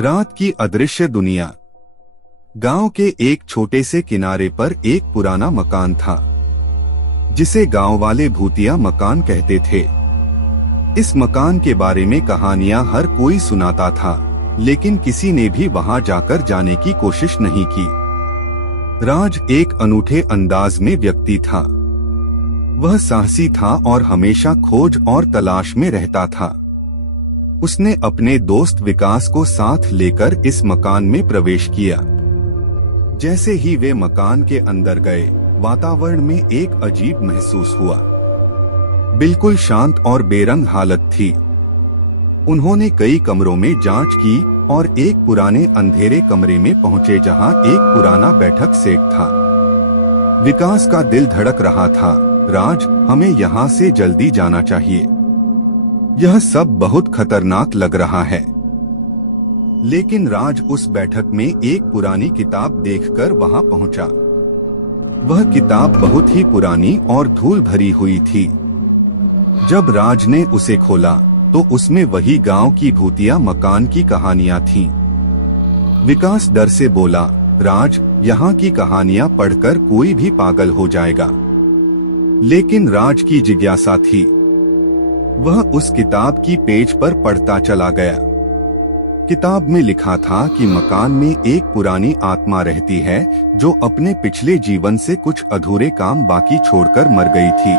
रात की अदृश्य दुनिया। गांव के एक छोटे से किनारे पर एक पुराना मकान था, जिसे गांव वाले भूतिया मकान कहते थे। इस मकान के बारे में कहानियां हर कोई सुनाता था, लेकिन किसी ने भी वहां जाकर जाने की कोशिश नहीं की। राज एक अनूठे अंदाज में व्यक्ति था। वह साहसी था और हमेशा खोज और तलाश में रहता था। उसने अपने दोस्त विकास को साथ लेकर इस मकान में प्रवेश किया। जैसे ही वे मकान के अंदर गए, वातावरण में एक अजीब महसूस हुआ। बिल्कुल शांत और बेरंग हालत थी। उन्होंने कई कमरों में जांच की और एक पुराने अंधेरे कमरे में पहुंचे जहां एक पुराना बैठक सेट था। विकास का दिल धड़क रहा था। राज, हमें यहाँ से जल्दी जाना चाहिए। यह सब बहुत खतरनाक लग रहा है। लेकिन राज उस बैठक में एक पुरानी किताब देखकर वहां पहुंचा। वह किताब बहुत ही पुरानी और धूल भरी हुई थी। जब राज ने उसे खोला तो उसमें वही गांव की भूतिया मकान की कहानियां थीं। विकास डर से बोला, राज, यहाँ की कहानियां पढ़कर कोई भी पागल हो जाएगा। लेकिन राज की जिज्ञासा थी। वह उस किताब की पेज पर पढ़ता चला गया। किताब में लिखा था कि मकान में एक पुरानी आत्मा रहती है जो अपने पिछले जीवन से कुछ अधूरे काम बाकी छोड़कर मर गई थी।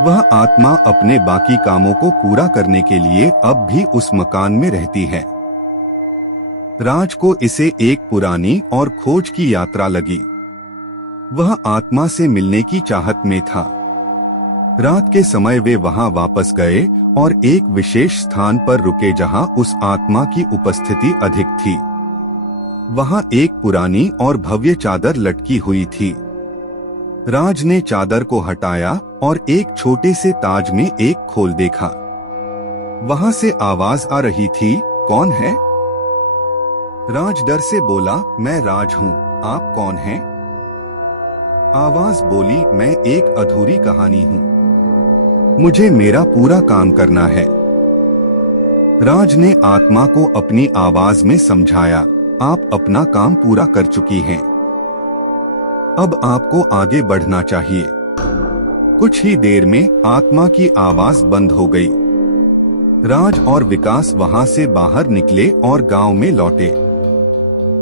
वह आत्मा अपने बाकी कामों को पूरा करने के लिए अब भी उस मकान में रहती है। राज को इसे एक पुरानी और खोज की यात्रा लगी। वह आत्मा से मिलने की चाहत में था। रात के समय वे वहां वापस गए और एक विशेष स्थान पर रुके जहां उस आत्मा की उपस्थिति अधिक थी। वहां एक पुरानी और भव्य चादर लटकी हुई थी। राज ने चादर को हटाया और एक छोटे से ताज में एक खोल देखा। वहां से आवाज आ रही थी, कौन है? राज डर से बोला, मैं राज हूँ, आप कौन हैं? आवाज बोली, मैं एक अधूरी कहानी हूँ, मुझे मेरा पूरा काम करना है। राज ने आत्मा को अपनी आवाज में समझाया, आप अपना काम पूरा कर चुकी हैं। अब आपको आगे बढ़ना चाहिए। कुछ ही देर में आत्मा की आवाज बंद हो गई। राज और विकास वहां से बाहर निकले और गांव में लौटे।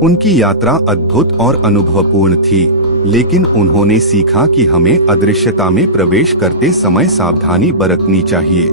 उनकी यात्रा अद्भुत और अनुभवपूर्ण थी, लेकिन उन्होंने सीखा कि हमें अदृश्यता में प्रवेश करते समय सावधानी बरतनी चाहिए।